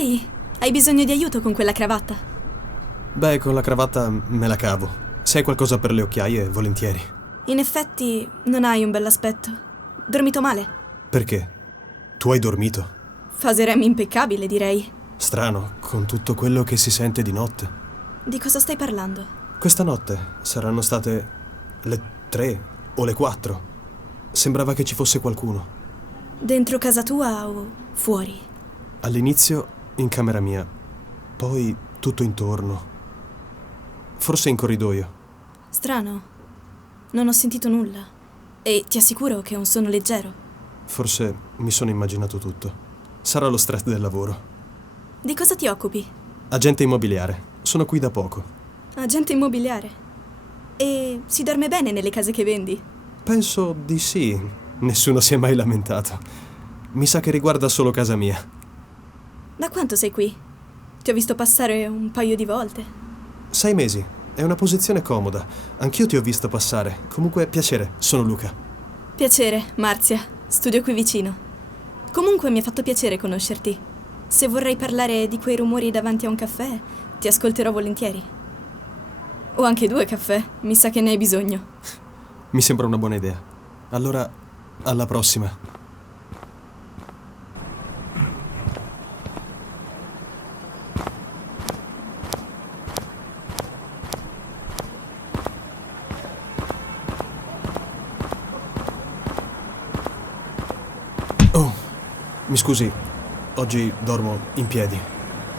Ehi, hai bisogno di aiuto con quella cravatta? Beh, con la cravatta me la cavo. Se hai qualcosa per le occhiaie, volentieri. In effetti, non hai un bell'aspetto. Dormito male? Perché? Tu hai dormito? Fase REM impeccabile, direi. Strano, con tutto quello che si sente di notte. Di cosa stai parlando? Questa notte saranno state le 3 o le 4. Sembrava che ci fosse qualcuno. Dentro casa tua o fuori? All'inizio in camera mia, poi tutto intorno. Forse in corridoio. Strano. Non ho sentito nulla. E ti assicuro che è un sonno leggero. Forse mi sono immaginato tutto. Sarà lo stress del lavoro. Di cosa ti occupi? Agente immobiliare. Sono qui da poco. Agente immobiliare. E si dorme bene nelle case che vendi? Penso di sì. Nessuno si è mai lamentato. Mi sa che riguarda solo casa mia. Da quanto sei qui? Ti ho visto passare un paio di volte. 6 mesi. È una posizione comoda. Anch'io ti ho visto passare. Comunque, piacere. Sono Luca. Piacere, Marzia. Studio qui vicino. Comunque mi ha fatto piacere conoscerti. Se vorrai parlare di quei rumori davanti a un caffè, ti ascolterò volentieri. O anche 2 caffè, mi sa che ne hai bisogno. Mi sembra una buona idea. Allora, alla prossima. Oh, mi scusi, oggi dormo in piedi.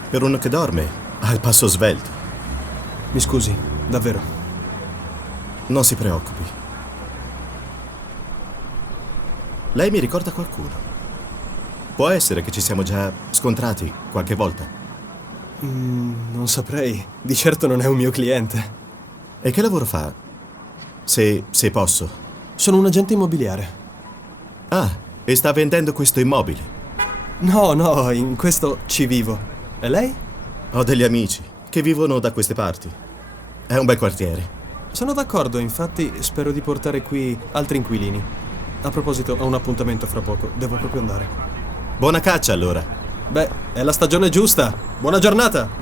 Per uno che dorme, ha il passo svelto. Mi scusi, davvero. Non si preoccupi. Lei mi ricorda qualcuno? Può essere che ci siamo già scontrati qualche volta. Non saprei. Di certo non è un mio cliente. E che lavoro fa? Se posso. Sono un agente immobiliare. Ah, e sta vendendo questo immobile. No, in questo ci vivo. E lei? Ho degli amici che vivono da queste parti. È un bel quartiere. Sono d'accordo, infatti spero di portare qui altri inquilini. A proposito, ho un appuntamento fra poco. Devo proprio andare. Buona caccia, allora. Beh, è la stagione giusta. Buona giornata!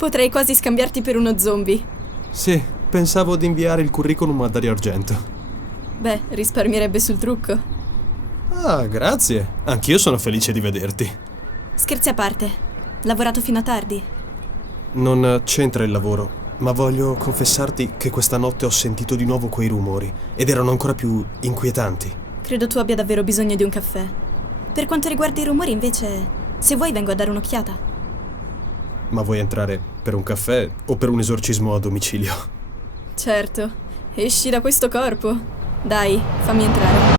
Potrei quasi scambiarti per uno zombie. Sì, pensavo di inviare il curriculum a Dario Argento. Beh, risparmierebbe sul trucco. Ah, grazie. Anch'io sono felice di vederti. Scherzi a parte, lavorato fino a tardi. Non c'entra il lavoro, ma voglio confessarti che questa notte ho sentito di nuovo quei rumori ed erano ancora più inquietanti. Credo tu abbia davvero bisogno di un caffè. Per quanto riguarda i rumori, invece, se vuoi vengo a dare un'occhiata. Ma vuoi entrare per un caffè o per un esorcismo a domicilio? Certo, esci da questo corpo. Dai, fammi entrare.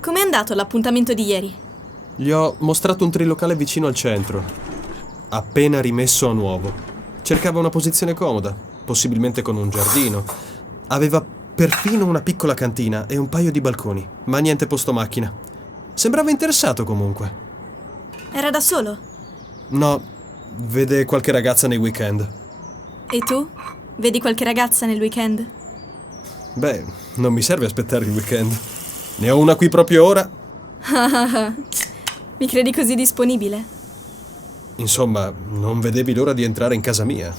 Com'è andato l'appuntamento di ieri? Gli ho mostrato un trilocale vicino al centro, appena rimesso a nuovo. Cercava una posizione comoda, possibilmente con un giardino. Aveva perfino una piccola cantina e un paio di balconi, ma niente posto macchina. Sembrava interessato comunque. Era da solo? No, vede qualche ragazza nei weekend. E tu? Vedi qualche ragazza nel weekend? Beh, non mi serve aspettare il weekend. Ne ho una qui proprio ora. Mi credi così disponibile? Insomma, non vedevi l'ora di entrare in casa mia.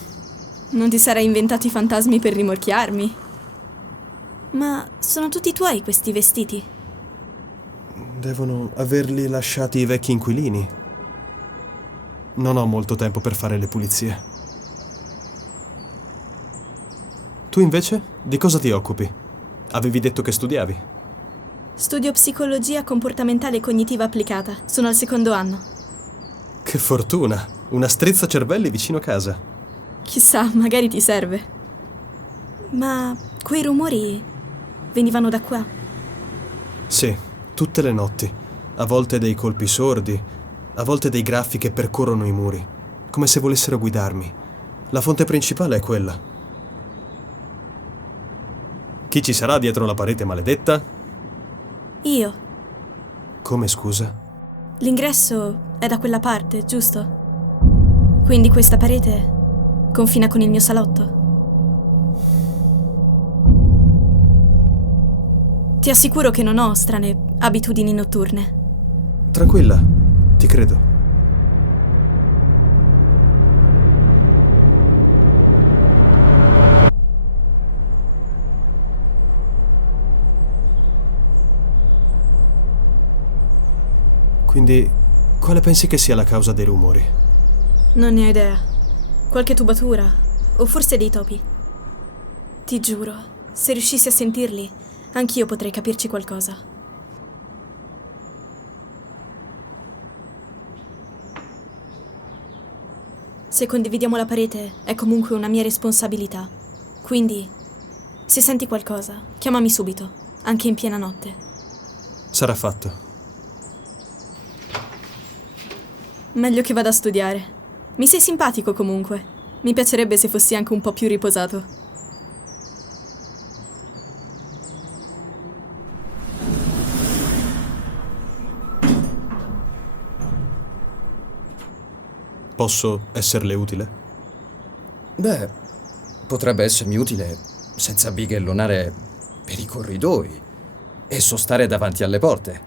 Non ti sarai inventato i fantasmi per rimorchiarmi? Ma sono tutti tuoi questi vestiti? Devono averli lasciati i vecchi inquilini. Non ho molto tempo per fare le pulizie. Tu invece, di cosa ti occupi? Avevi detto che studiavi. Studio psicologia comportamentale e cognitiva applicata. Sono al 2º anno. Che fortuna! Una strizzacervelli vicino casa. Chissà, magari ti serve. Ma quei rumori venivano da qua? Sì, tutte le notti. A volte dei colpi sordi, a volte dei graffi che percorrono i muri, come se volessero guidarmi. La fonte principale è quella. Chi ci sarà dietro la parete maledetta? Io. Come, scusa? L'ingresso è da quella parte, giusto? Quindi questa parete confina con il mio salotto? Ti assicuro che non ho strane abitudini notturne. Tranquilla, ti credo. Quindi, quale pensi che sia la causa dei rumori? Non ne ho idea. Qualche tubatura, o forse dei topi. Ti giuro, se riuscissi a sentirli, anch'io potrei capirci qualcosa. Se condividiamo la parete, è comunque una mia responsabilità. Quindi, se senti qualcosa, chiamami subito, anche in piena notte. Sarà fatto. Meglio che vada a studiare. Mi sei simpatico comunque. Mi piacerebbe se fossi anche un po' più riposato. Posso esserle utile? Beh, potrebbe essermi utile senza bighellonare per i corridoi e sostare davanti alle porte.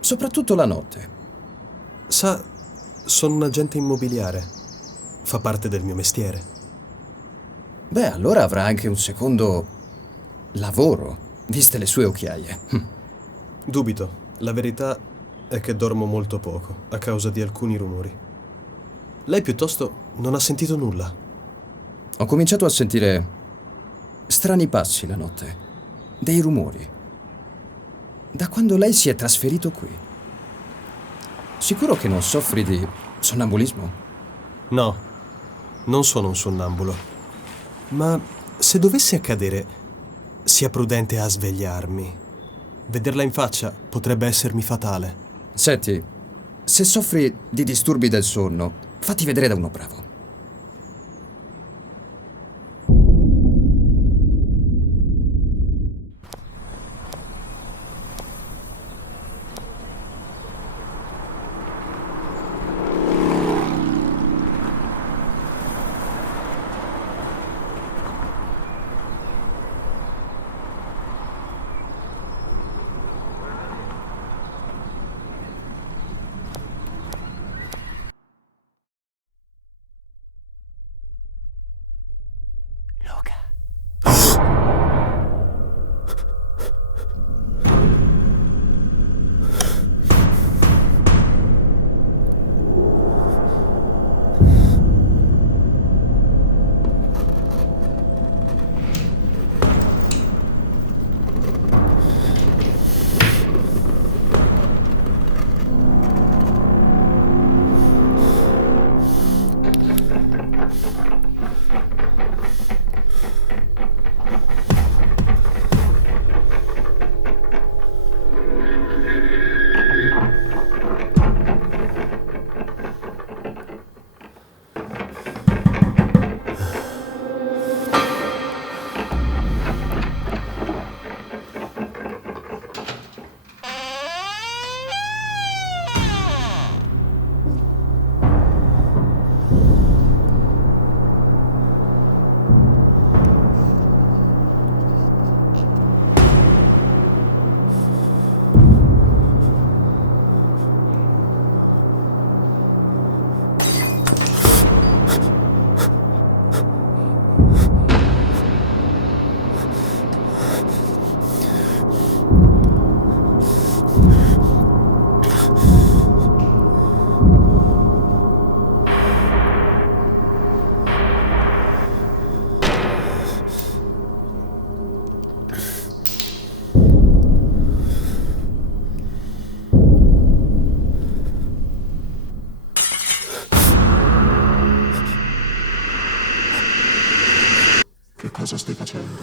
Soprattutto la notte. Sa, sono un agente immobiliare. Fa parte del mio mestiere. Beh, allora avrà anche un secondo lavoro, viste le sue occhiaie. Dubito. La verità è che dormo molto poco, a causa di alcuni rumori. Lei piuttosto non ha sentito nulla. Ho cominciato a sentire strani passi la notte, dei rumori. Da quando lei si è trasferito qui. Sicuro che non soffri di sonnambulismo? No, non sono un sonnambulo. Ma se dovesse accadere, sia prudente a svegliarmi. Vederla in faccia potrebbe essermi fatale. Senti, se soffri di disturbi del sonno, fatti vedere da uno bravo. cosa stai facendo.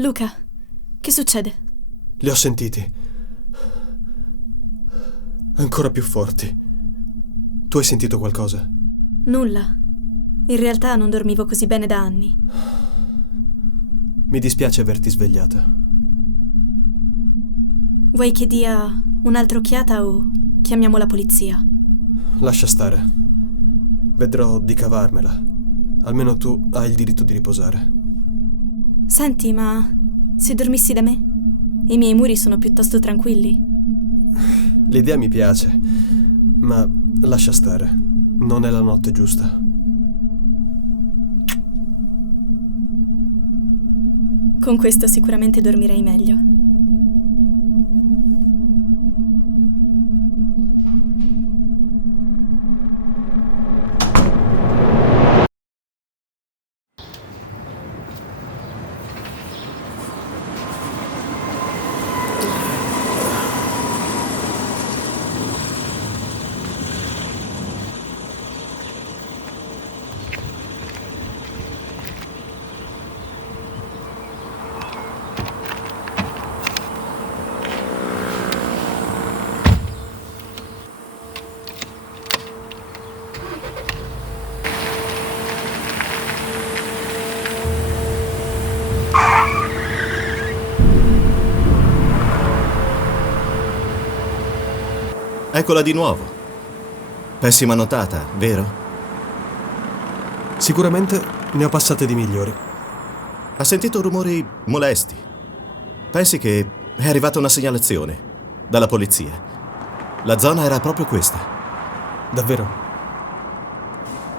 Luca, che succede? Li ho sentiti. Ancora più forti. Tu hai sentito qualcosa? Nulla. In realtà non dormivo così bene da anni. Mi dispiace averti svegliata. Vuoi che dia un'altra occhiata o chiamiamo la polizia? Lascia stare. Vedrò di cavarmela. Almeno tu hai il diritto di riposare. Senti, ma se dormissi da me? I miei muri sono piuttosto tranquilli. L'idea mi piace, ma lascia stare. Non è la notte giusta. Con questo sicuramente dormirei meglio. Eccola di nuovo. Pessima notata, vero? Sicuramente ne ho passate di migliori. Ha sentito rumori molesti. Pensi che è arrivata una segnalazione dalla polizia. La zona era proprio questa. Davvero?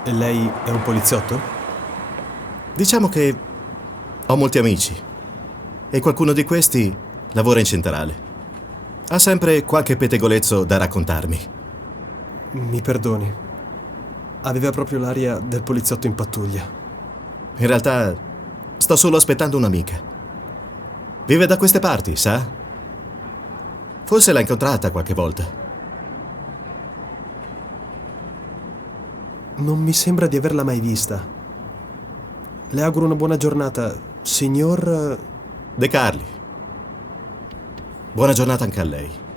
E lei è un poliziotto? Diciamo che ho molti amici e qualcuno di questi lavora in centrale. Ha sempre qualche pettegolezzo da raccontarmi. Mi perdoni. Aveva proprio l'aria del poliziotto in pattuglia. In realtà sto solo aspettando un'amica. Vive da queste parti, sa? Forse l'ha incontrata qualche volta. Non mi sembra di averla mai vista. Le auguro una buona giornata, signor... De Carli. Buona giornata anche a lei.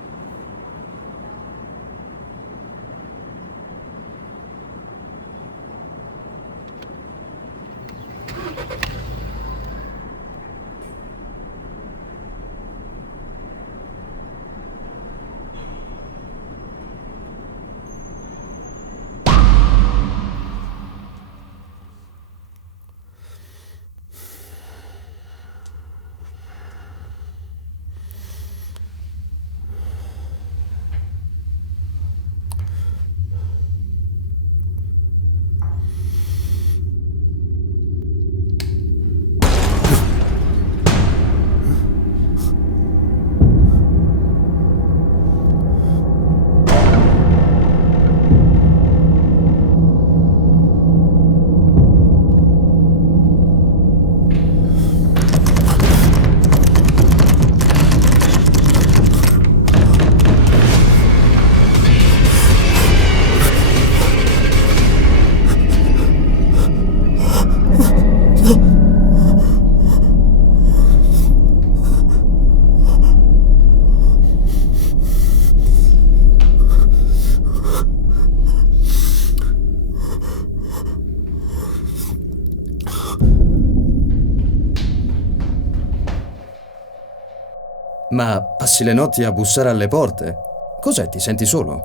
Ma passi le notti a bussare alle porte? Cos'è, ti senti solo?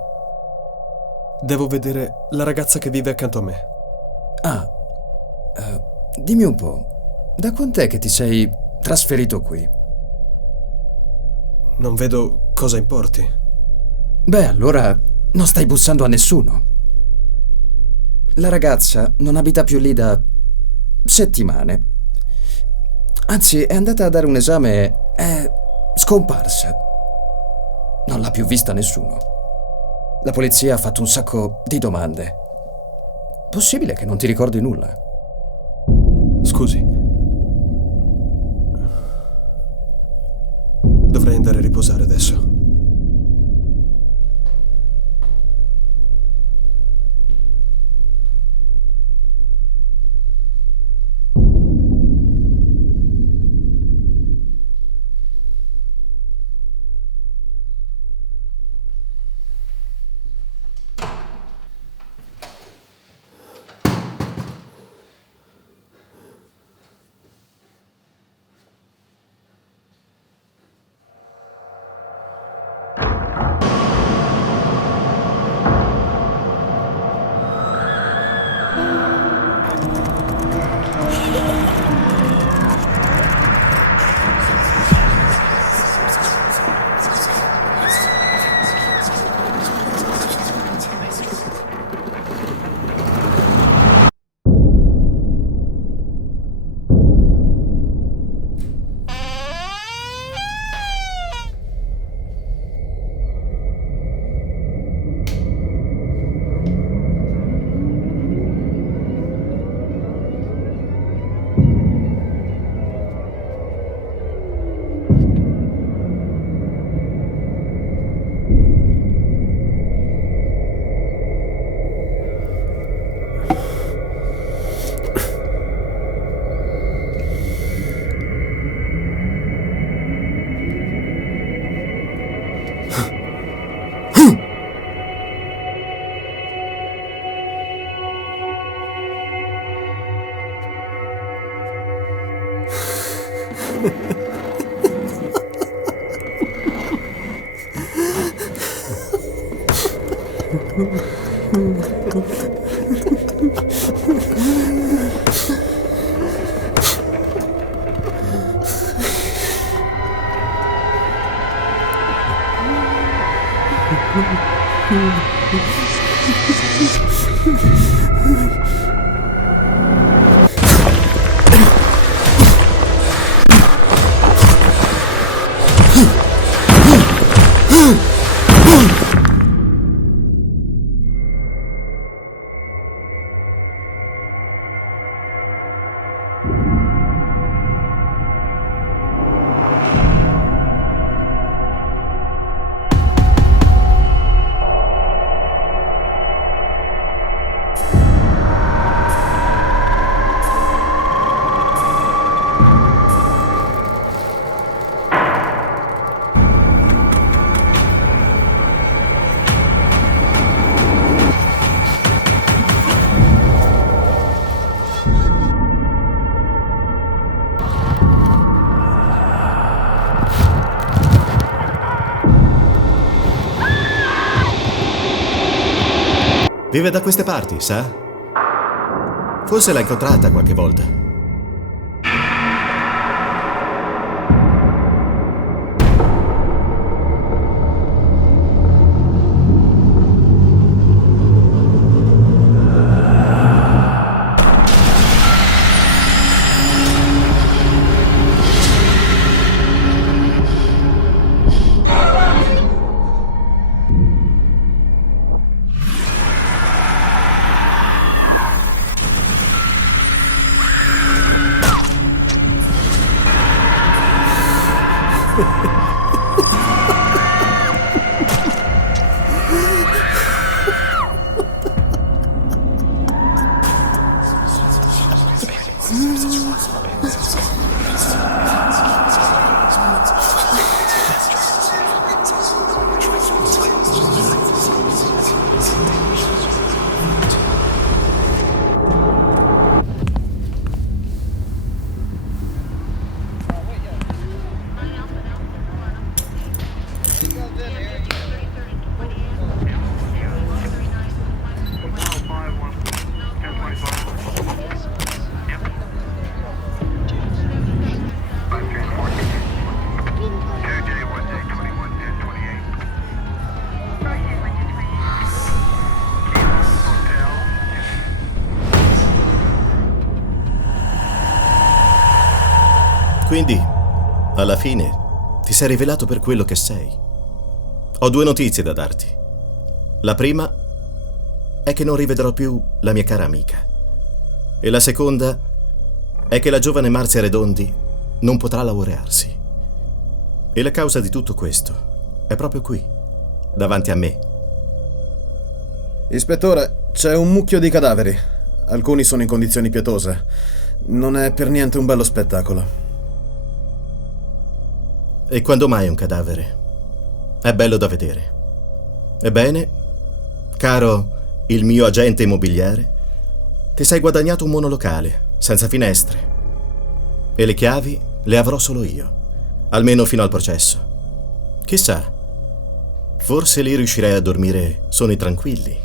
Devo vedere la ragazza che vive accanto a me. Ah, dimmi un po', da quant'è che ti sei trasferito qui? Non vedo cosa importi. Beh, allora non stai bussando a nessuno. La ragazza non abita più lì da settimane. Anzi, è andata a dare un esame, è scomparsa. Non l'ha più vista nessuno. La polizia ha fatto un sacco di domande. Possibile che non ti ricordi nulla? Scusi. Dovrei andare a riposare adesso. Vive da queste parti, sa? Forse l'ha incontrata qualche volta. Quindi, alla fine, ti sei rivelato per quello che sei. Ho 2 notizie da darti. La prima è che non rivedrò più la mia cara amica. E la seconda è che la giovane Marzia Redondi non potrà laurearsi. E la causa di tutto questo è proprio qui, davanti a me. Ispettore, c'è un mucchio di cadaveri. Alcuni sono in condizioni pietose. Non è per niente un bello spettacolo. E quando mai un cadavere è bello da vedere? Ebbene, caro il mio agente immobiliare, ti sei guadagnato un monolocale, senza finestre. E le chiavi le avrò solo io, almeno fino al processo. Chissà, forse lì riuscirei a dormire sonni tranquilli.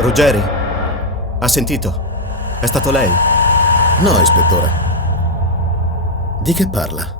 Ruggeri? Ha sentito? È stato lei? No, ispettore. Di che parla?